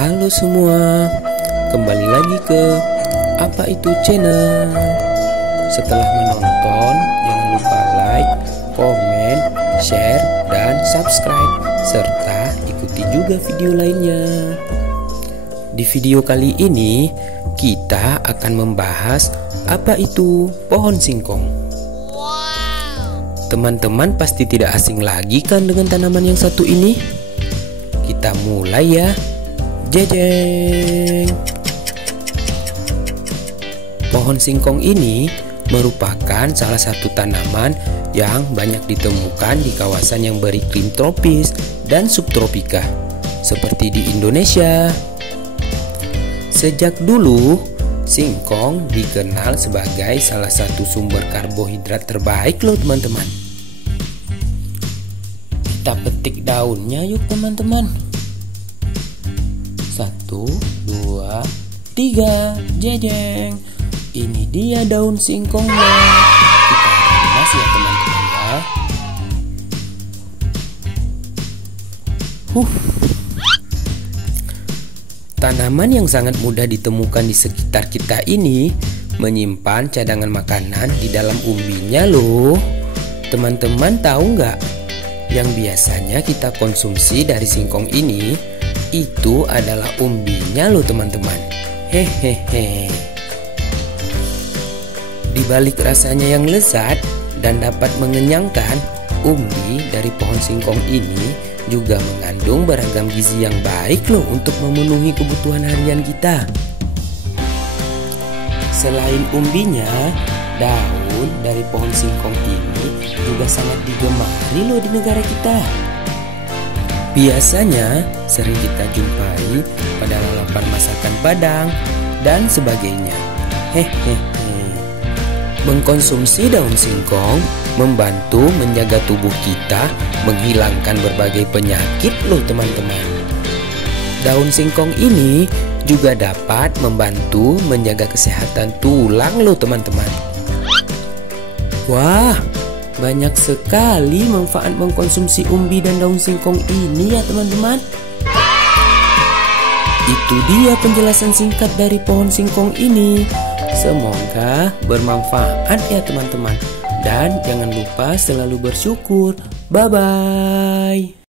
Halo semua, kembali lagi ke Apa Itu Channel. Setelah menonton, jangan lupa like, komen, share, dan subscribe, serta ikuti juga video lainnya. Di video kali ini, kita akan membahas apa itu pohon singkong. Teman-teman pasti tidak asing lagi kan dengan tanaman yang satu ini? Kita mulai ya. Jejeng. Pohon singkong ini merupakan salah satu tanaman yang banyak ditemukan di kawasan yang beriklim tropis dan subtropika, seperti di Indonesia. Sejak dulu, singkong dikenal sebagai salah satu sumber karbohidrat terbaik loh teman-teman. Kita petik daunnya yuk teman-teman. 1, 2, 3, jejeng. Ini dia daun singkongnya. Kita remas ya teman-teman ya. Tanaman yang sangat mudah ditemukan di sekitar kita ini menyimpan cadangan makanan di dalam umbinya loh. Teman-teman tahu nggak? Yang biasanya kita konsumsi dari singkong ini itu adalah umbinya loh teman-teman. Hehehe. Di balik rasanya yang lezat dan dapat mengenyangkan, umbi dari pohon singkong ini juga mengandung beragam gizi yang baik loh untuk memenuhi kebutuhan harian kita. Selain umbinya, daun dari pohon singkong ini juga sangat digemari loh di negara kita. Biasanya sering kita jumpai pada lalapan masakan Padang dan sebagainya. Hehehe. Mengkonsumsi daun singkong membantu menjaga tubuh kita menghilangkan berbagai penyakit loh teman-teman. Daun singkong ini juga dapat membantu menjaga kesehatan tulang loh teman-teman. Wah, banyak sekali manfaat mengkonsumsi umbi dan daun singkong ini ya teman-teman. Itu dia penjelasan singkat dari pohon singkong ini. Semoga bermanfaat ya teman-teman. Dan jangan lupa selalu bersyukur. Bye-bye.